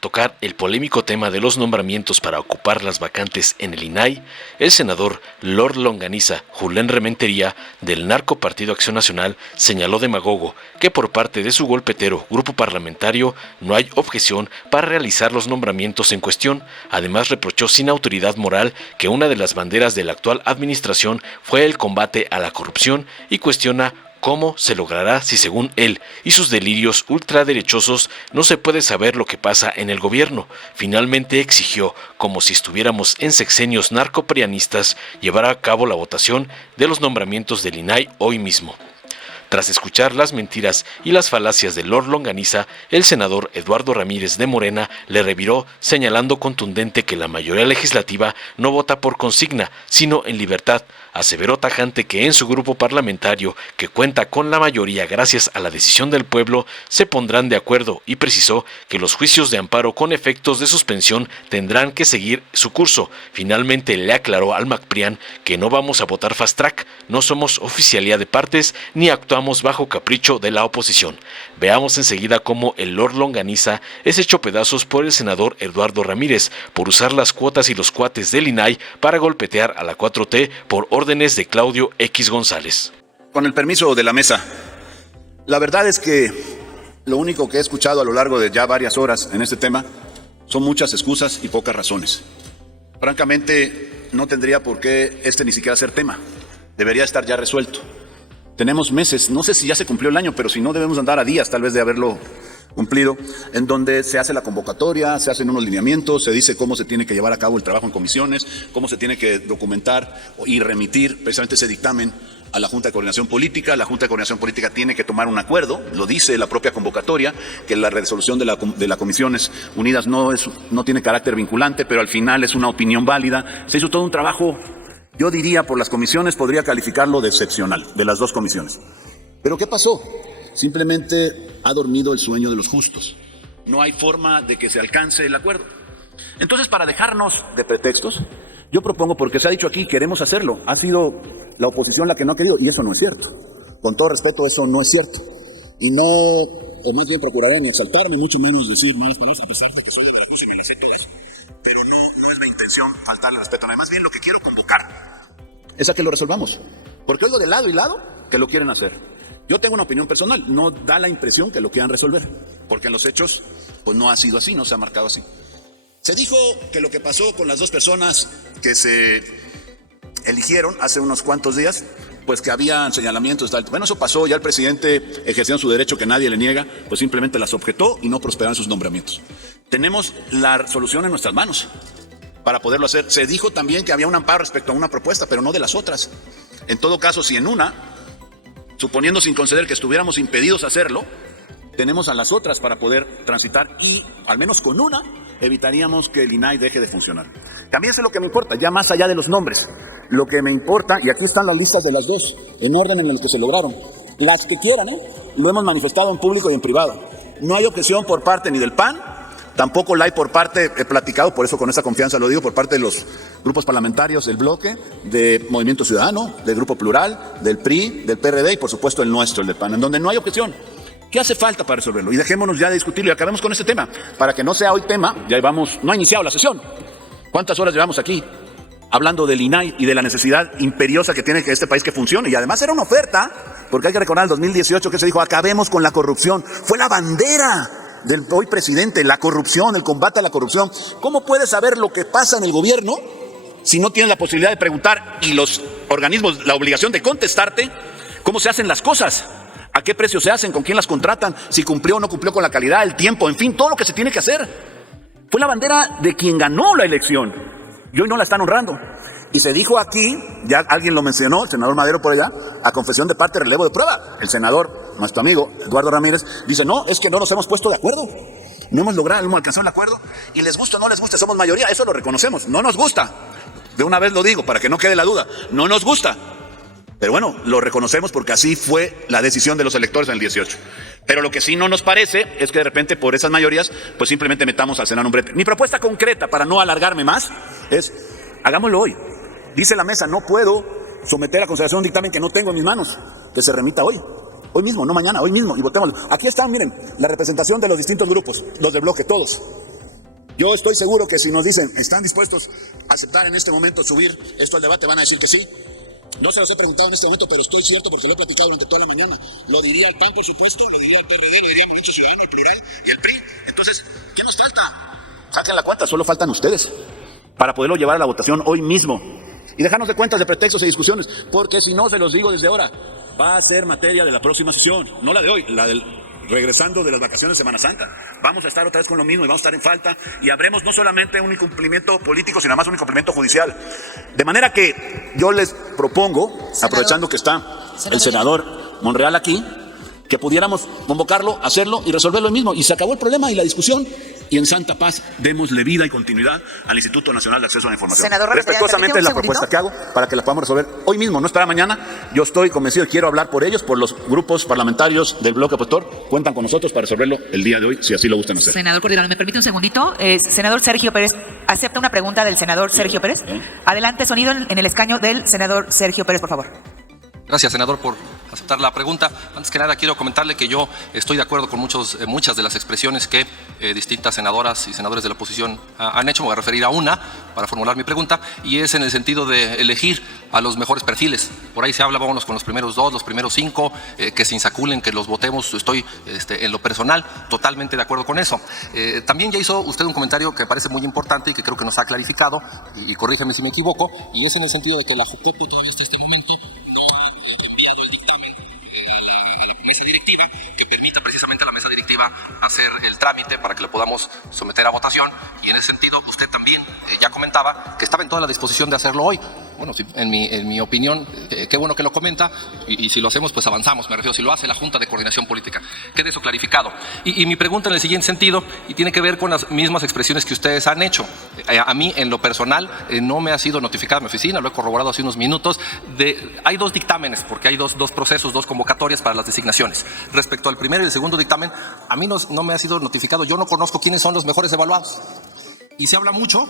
tocar el polémico tema de los nombramientos para ocupar las vacantes en el INAI, el senador Lord Longaniza Julen Rementería, del narco Partido Acción Nacional, señaló demagogo que por parte de su golpetero grupo parlamentario no hay objeción para realizar los nombramientos en cuestión. Además, reprochó sin autoridad moral que una de las banderas de la actual administración fue el combate a la corrupción y cuestiona ¿cómo se logrará si según él y sus delirios ultraderechosos no se puede saber lo que pasa en el gobierno? Finalmente exigió, como si estuviéramos en sexenios narcoprianistas, llevar a cabo la votación de los nombramientos del INAI hoy mismo. Tras escuchar las mentiras y las falacias de Lord Longaniza, el senador Eduardo Ramírez de Morena le reviró, señalando contundente que la mayoría legislativa no vota por consigna, sino en libertad. Aseveró tajante que en su grupo parlamentario, que cuenta con la mayoría gracias a la decisión del pueblo, se pondrán de acuerdo y precisó que los juicios de amparo con efectos de suspensión tendrán que seguir su curso. Finalmente le aclaró al MacPrián que no vamos a votar fast track, no somos oficialía de partes ni actuamos bajo capricho de la oposición. Veamos enseguida cómo el Lord Longaniza es hecho pedazos por el senador Eduardo Ramírez por usar las cuotas y los cuates del INAI para golpetear a la 4T por órdenes de Claudio X González. Con el permiso de la mesa, la verdad es que lo único que he escuchado a lo largo de ya varias horas en este tema son muchas excusas y pocas razones. Francamente, no tendría por qué ni siquiera ser tema. Debería estar ya resuelto. Tenemos meses, no sé si ya se cumplió el año, pero si no debemos andar a días tal vez de haberlo cumplido, en donde se hace la convocatoria, se hacen unos lineamientos, se dice cómo se tiene que llevar a cabo el trabajo en comisiones, cómo se tiene que documentar y remitir precisamente ese dictamen a la Junta de Coordinación Política. La Junta de Coordinación Política tiene que tomar un acuerdo, lo dice la propia convocatoria, que la resolución de las Comisiones Unidas no tiene carácter vinculante, pero al final es una opinión válida. Se hizo todo un trabajo, yo diría, por las comisiones, podría calificarlo de excepcional, de las dos comisiones. ¿Pero qué pasó? Simplemente ha dormido el sueño de los justos. No hay forma de que se alcance el acuerdo. Entonces, para dejarnos de pretextos, yo propongo, porque se ha dicho aquí, queremos hacerlo. Ha sido la oposición la que no ha querido, y eso no es cierto. Con todo respeto, eso no es cierto. Y no, o más bien procuraré ni exaltarme, mucho menos decir malas palabras, a pesar de que soy de Veracruz y me sé todo eso. Pero no es mi intención faltarle respeto. Además, bien, lo que quiero convocar es a que lo resolvamos. Porque oigo de lado y lado que lo quieren hacer. Yo tengo una opinión personal, no da la impresión que lo quieran resolver, porque en los hechos pues no ha sido así, no se ha marcado así. Se dijo que lo que pasó con las dos personas que se eligieron hace unos cuantos días, pues que había señalamientos, tal. Bueno, eso pasó, ya el presidente, ejerciendo su derecho que nadie le niega, pues simplemente las objetó y no prosperaron sus nombramientos. Tenemos la solución en nuestras manos para poderlo hacer. Se dijo también que había un amparo respecto a una propuesta, pero no de las otras. En todo caso, si en una, suponiendo sin conceder que estuviéramos impedidos a hacerlo, tenemos a las otras para poder transitar y, al menos con una, evitaríamos que el INAI deje de funcionar. También sé lo que me importa, ya más allá de los nombres. Lo que me importa, y aquí están las listas de las dos, en orden en el que se lograron. Las que quieran, lo hemos manifestado en público y en privado. No hay objeción por parte ni del PAN, tampoco la hay por parte, he platicado, por eso con esa confianza lo digo, por parte de los grupos parlamentarios del bloque, de Movimiento Ciudadano, del Grupo Plural, del PRI, del PRD y por supuesto el nuestro, el del PAN, en donde no hay objeción. ¿Qué hace falta para resolverlo? Y dejémonos ya de discutirlo y acabemos con este tema, para que no sea hoy tema, ya llevamos, no ha iniciado la sesión. ¿Cuántas horas llevamos aquí? Hablando del INAI y de la necesidad imperiosa que tiene que este país que funcione. Y además era una oferta, porque hay que recordar el 2018 que se dijo, acabemos con la corrupción. Fue la bandera del hoy presidente, la corrupción, el combate a la corrupción. ¿Cómo puedes saber lo que pasa en el gobierno si no tienes la posibilidad de preguntar y los organismos la obligación de contestarte cómo se hacen las cosas? ¿A qué precio se hacen? ¿Con quién las contratan? ¿Si cumplió o no cumplió con la calidad, el tiempo? En fin, todo lo que se tiene que hacer. Fue la bandera de quien ganó la elección y hoy no la están honrando. Y se dijo aquí, ya alguien lo mencionó, el senador Madero por allá, a confesión de parte, relevo de prueba. El senador, nuestro amigo Eduardo Ramírez, dice, no, es que no nos hemos puesto de acuerdo. No hemos logrado, hemos alcanzado el acuerdo. Y les gusta o no les gusta, somos mayoría, eso lo reconocemos. No nos gusta. De una vez lo digo, para que no quede la duda. No nos gusta. Pero bueno, lo reconocemos porque así fue la decisión de los electores en el 18. Pero lo que sí no nos parece es que de repente por esas mayorías, pues simplemente metamos al Senado un brete. Mi propuesta concreta, para no alargarme más, es, hagámoslo hoy. Dice la mesa, no puedo someter a consideración un dictamen que no tengo en mis manos, que se remita hoy. Hoy mismo, no mañana, hoy mismo, y votémoslo. Aquí están, miren, la representación de los distintos grupos, los del bloque, todos. Yo estoy seguro que si nos dicen, ¿están dispuestos a aceptar en este momento subir esto al debate? Van a decir que sí. No se los he preguntado en este momento, pero estoy cierto porque lo he platicado durante toda la mañana. Lo diría el PAN, por supuesto, lo diría el PRD, lo diría Movimiento Ciudadano, el Plural y el PRI. Entonces, ¿qué nos falta? Saquen la cuenta, solo faltan ustedes para poderlo llevar a la votación hoy mismo. Y dejarnos de cuentas de pretextos y discusiones, porque si no, se los digo desde ahora, va a ser materia de la próxima sesión, no la de hoy, la del regresando de las vacaciones de Semana Santa. Vamos a estar otra vez con lo mismo y vamos a estar en falta y habremos no solamente un incumplimiento político, sino además un incumplimiento judicial. De manera que yo les propongo, aprovechando que está el senador Monreal aquí, que pudiéramos convocarlo, hacerlo y resolverlo hoy mismo. Y se acabó el problema y la discusión. Y en santa paz démosle vida y continuidad al Instituto Nacional de Acceso a la Información. Senador, respetuosamente es la propuesta que hago para que la podamos resolver hoy mismo, no esperar mañana. Yo estoy convencido y quiero hablar por ellos, por los grupos parlamentarios del bloque opositor. Cuentan con nosotros para resolverlo el día de hoy, si así lo gustan hacer. Senador coordinador, ¿me permite un segundito? Senador Sergio Pérez, ¿acepta una pregunta del senador Sergio Pérez? Adelante, sonido en el escaño del senador Sergio Pérez, por favor. Gracias, senador, por aceptar la pregunta. Antes que nada, quiero comentarle que yo estoy de acuerdo con muchas de las expresiones que distintas senadoras y senadores de la oposición han hecho. Me voy a referir a una para formular mi pregunta, y es en el sentido de elegir a los mejores perfiles. Por ahí se habla, vámonos con los primeros 2, los primeros 5, que se insaculen, que los votemos. Estoy en lo personal totalmente de acuerdo con eso. También ya hizo usted un comentario que me parece muy importante y que creo que nos ha clarificado, y corrígeme si me equivoco, y es en el sentido de que la Jucopo todavía hasta este momento precisamente a la mesa directiva hacer el trámite para que lo podamos someter a votación, y en ese sentido usted también ya comentaba que estaba en toda la disposición de hacerlo hoy. Bueno, en mi opinión, qué bueno que lo comenta, y si lo hacemos, pues avanzamos. Me refiero, si lo hace la Junta de Coordinación Política. Quede eso clarificado. Y mi pregunta en el siguiente sentido, y tiene que ver con las mismas expresiones que ustedes han hecho. A mí, en lo personal, no me ha sido notificada mi oficina, lo he corroborado hace unos minutos. Hay 2 dictámenes, porque hay dos procesos, 2 convocatorias para las designaciones. Respecto al primero y el segundo dictamen, a mí no me ha sido notificado. Yo no conozco quiénes son los mejores evaluados. Y se habla mucho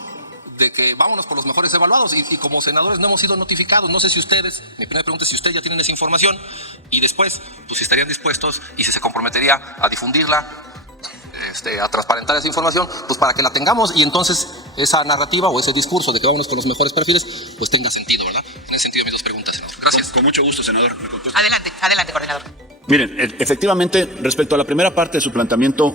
de que vámonos por los mejores evaluados, y como senadores no hemos sido notificados. No sé si ustedes, mi primera pregunta es si ustedes ya tienen esa información, y después, pues si estarían dispuestos y si se comprometería a difundirla, a transparentar esa información, pues para que la tengamos, y entonces esa narrativa o ese discurso de que vámonos con los mejores perfiles, pues tenga sentido, ¿verdad? En ese sentido, mis 2 preguntas, senador. Gracias. Con mucho gusto, senador. Adelante, coordinador. Miren, efectivamente, respecto a la primera parte de su planteamiento,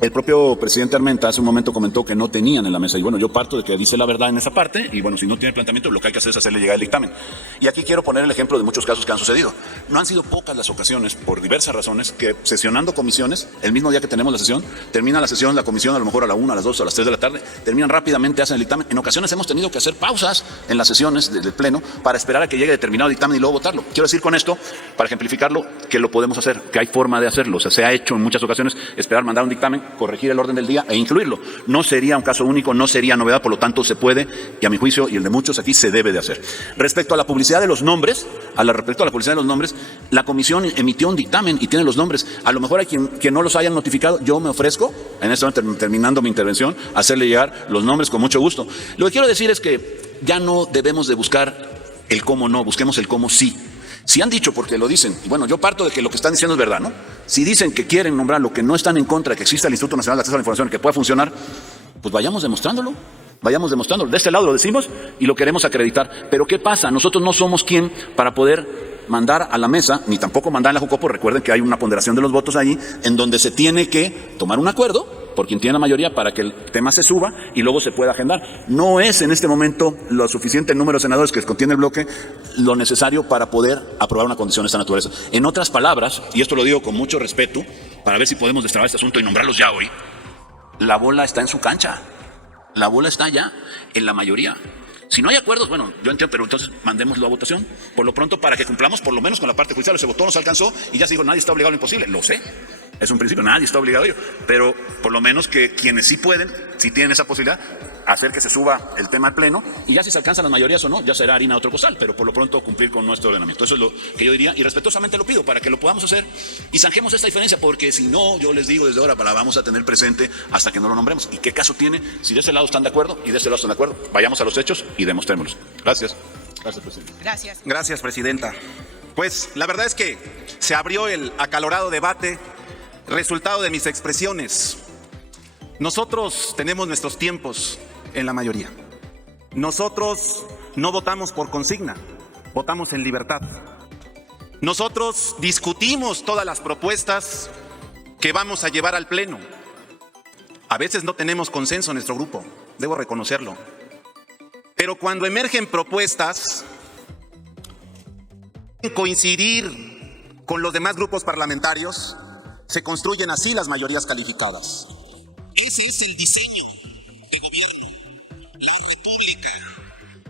el propio presidente Armenta hace un momento comentó que no tenían en la mesa, y bueno, yo parto de que dice la verdad en esa parte, y bueno, si no tiene planteamiento, lo que hay que hacer es hacerle llegar el dictamen. Y aquí quiero poner el ejemplo de muchos casos que han sucedido. No han sido pocas las ocasiones, por diversas razones, que sesionando comisiones, el mismo día que tenemos la sesión, termina la sesión, la comisión a lo mejor a la 1, a las 2, a las 3 de la tarde, terminan rápidamente, hacen el dictamen. En ocasiones hemos tenido que hacer pausas en las sesiones del Pleno para esperar a que llegue determinado dictamen y luego votarlo. Quiero decir con esto, para ejemplificarlo, que lo podemos hacer, que hay forma de hacerlo. O sea, se ha hecho en muchas ocasiones, esperar, mandar un dictamen, corregir el orden del día e incluirlo. No sería un caso único, no sería novedad, por lo tanto se puede, y a mi juicio y el de muchos aquí, se debe de hacer. Respecto a la publicidad de los nombres, la comisión emitió un dictamen y tiene los nombres. A lo mejor hay quien no los hayan notificado. Yo me ofrezco, en este momento terminando mi intervención, a hacerle llegar los nombres con mucho gusto. Lo que quiero decir es que ya no debemos de buscar el cómo no, busquemos el cómo sí. Si han dicho, porque lo dicen, y bueno, yo parto de que lo que están diciendo es verdad, ¿no? Si dicen que quieren nombrar lo que no están en contra de que exista el Instituto Nacional de Acceso a la Información, que pueda funcionar, pues vayamos demostrándolo. De este lado lo decimos y lo queremos acreditar. Pero ¿qué pasa? Nosotros no somos quien para poder mandar a la mesa, ni tampoco mandar en la Jucopo. Recuerden que hay una ponderación de los votos allí, en donde se tiene que tomar un acuerdo por quien tiene la mayoría para que el tema se suba y luego se pueda agendar. No es en este momento lo suficiente el número de senadores que contiene el bloque lo necesario para poder aprobar una condición de esta naturaleza. En otras palabras, y esto lo digo con mucho respeto, para ver si podemos destrabar este asunto y nombrarlos ya hoy, la bola está en su cancha. La bola está ya en la mayoría. Si no hay acuerdos, bueno, yo entiendo, pero entonces mandémoslo a votación. Por lo pronto, para que cumplamos por lo menos con la parte judicial. Se votó, nos alcanzó y ya se dijo, nadie está obligado a lo imposible. Lo sé, es un principio, nadie está obligado a ello. Pero por lo menos que quienes sí pueden, si tienen esa posibilidad, hacer que se suba el tema al Pleno, y ya si se alcanzan las mayorías o no, ya será harina de otro costal, pero por lo pronto cumplir con nuestro ordenamiento. Eso es lo que yo diría, y respetuosamente lo pido para que lo podamos hacer y zanjemos esta diferencia, porque si no, yo les digo desde ahora, la vamos a tener presente hasta que no lo nombremos. ¿Y qué caso tiene si de ese lado están de acuerdo y de ese lado están de acuerdo? Vayamos a los hechos y demostrémoslos. Gracias. Gracias, presidente. Gracias, presidenta. Pues la verdad es que se abrió el acalorado debate, resultado de mis expresiones. nosotros tenemos nuestros tiempos en la mayoría. Nosotros no votamos por consigna, votamos en libertad. Nosotros discutimos todas las propuestas que vamos a llevar al Pleno. A veces no tenemos consenso en nuestro grupo, debo reconocerlo. Pero cuando emergen propuestas, coincidir con los demás grupos parlamentarios, se construyen así las mayorías calificadas. Ese es el diseño de gobierno, la república.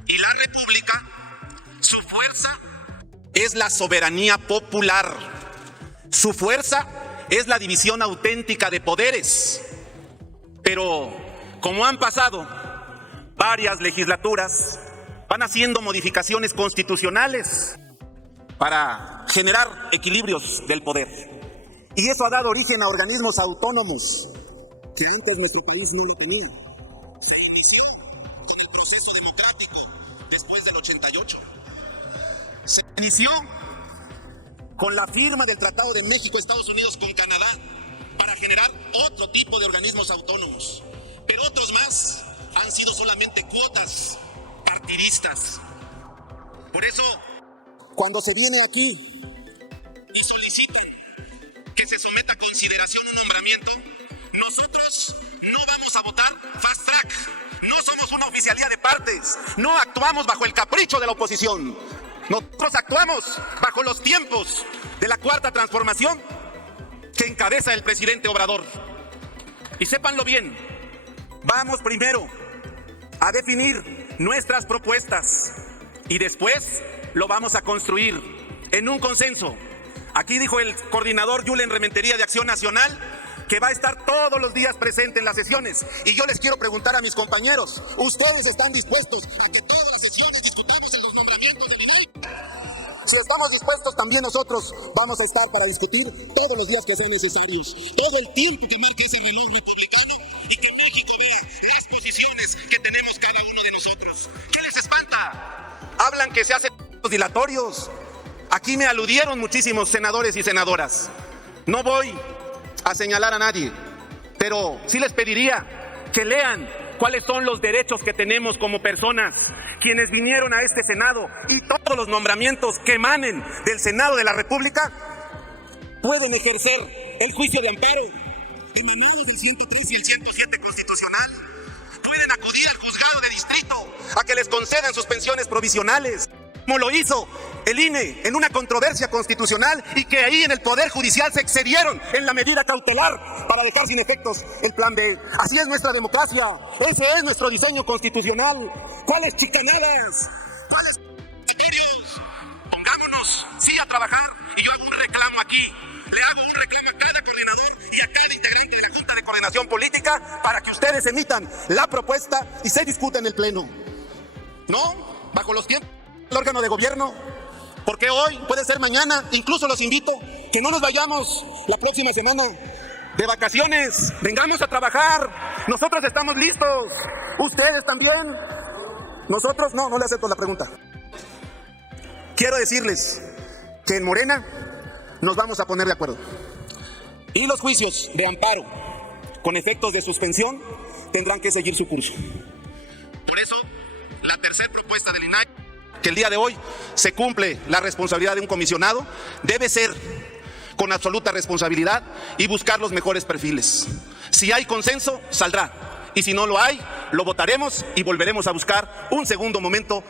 Y la república, su fuerza es la soberanía popular. Su fuerza es la división auténtica de poderes. Pero como han pasado varias legislaturas, van haciendo modificaciones constitucionales para generar equilibrios del poder. Y eso ha dado origen a organismos autónomos que antes nuestro país no lo tenía. Se inició con el proceso democrático después del 88. Se inició con la firma del Tratado de México-Estados Unidos con Canadá para generar otro tipo de organismos autónomos. Pero otros más han sido solamente cuotas partidistas. Por eso, cuando se viene aquí y soliciten que se someta a consideración un nombramiento, nosotros no vamos a votar fast track. No somos una oficialía de partes. No actuamos bajo el capricho de la oposición. Nosotros actuamos bajo los tiempos de la cuarta transformación que encabeza el presidente Obrador. Y sépanlo bien, vamos primero a definir nuestras propuestas y después lo vamos a construir en un consenso. Aquí dijo el coordinador Julen Rementería de Acción Nacional que va a estar todos los días presente en las sesiones. Y yo les quiero preguntar a mis compañeros, ¿ustedes están dispuestos a que todas las sesiones discutamos en los nombramientos del INAI? Si estamos dispuestos, también nosotros vamos a estar para discutir todos los días que sean necesarios. Todo el tiempo que marque ese reloj republicano y que México vea las posiciones que tenemos cada uno de nosotros. ¿Qué les espanta? Hablan que se hacen dilatorios. Aquí me aludieron muchísimos senadores y senadoras. No voy a señalar a nadie, pero sí les pediría que lean cuáles son los derechos que tenemos como personas, quienes vinieron a este Senado, y todos los nombramientos que emanen del Senado de la República pueden ejercer el juicio de amparo emanados del 103 y el 107 constitucional. Pueden acudir al juzgado de distrito a que les concedan suspensiones provisionales, como lo hizo el INE en una controversia constitucional, y que ahí en el Poder Judicial se excedieron en la medida cautelar para dejar sin efectos el Plan B. Así es nuestra democracia, ese es nuestro diseño constitucional. ¿Cuáles chicanadas? ¿Cuáles chiquirios? Pongámonos, sí, a trabajar, y yo hago un reclamo aquí. Le hago un reclamo a cada coordinador y a cada integrante de la Junta de Coordinación Política para que ustedes emitan la propuesta y se discuta en el Pleno. ¿No? Bajo los tiempos del órgano de gobierno. Porque hoy, puede ser mañana, incluso los invito que no nos vayamos la próxima semana de vacaciones. Vengamos a trabajar. Nosotros estamos listos. Ustedes también. Nosotros no le acepto la pregunta. Quiero decirles que en Morena nos vamos a poner de acuerdo. Y los juicios de amparo con efectos de suspensión tendrán que seguir su curso. Por eso, la tercera propuesta del INAI, que el día de hoy se cumple la responsabilidad de un comisionado, debe ser con absoluta responsabilidad y buscar los mejores perfiles. Si hay consenso, saldrá. Y si no lo hay, lo votaremos y volveremos a buscar un segundo momento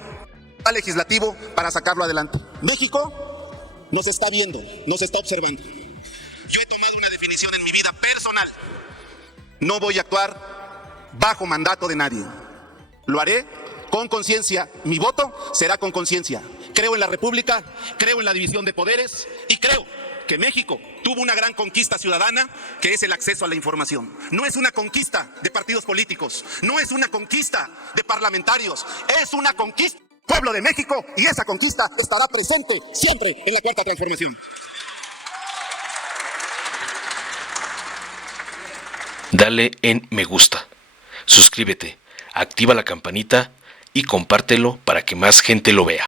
legislativo para sacarlo adelante. México nos está viendo, nos está observando. Yo he tomado una definición en mi vida personal. No voy a actuar bajo mandato de nadie. Lo haré con conciencia. Mi voto será con conciencia. Creo en la República, creo en la división de poderes y creo que México tuvo una gran conquista ciudadana, que es el acceso a la información. No es una conquista de partidos políticos, no es una conquista de parlamentarios, es una conquista del pueblo de México, y esa conquista estará presente siempre en la cuarta transformación. Dale en me gusta, suscríbete, activa la campanita y compártelo para que más gente lo vea.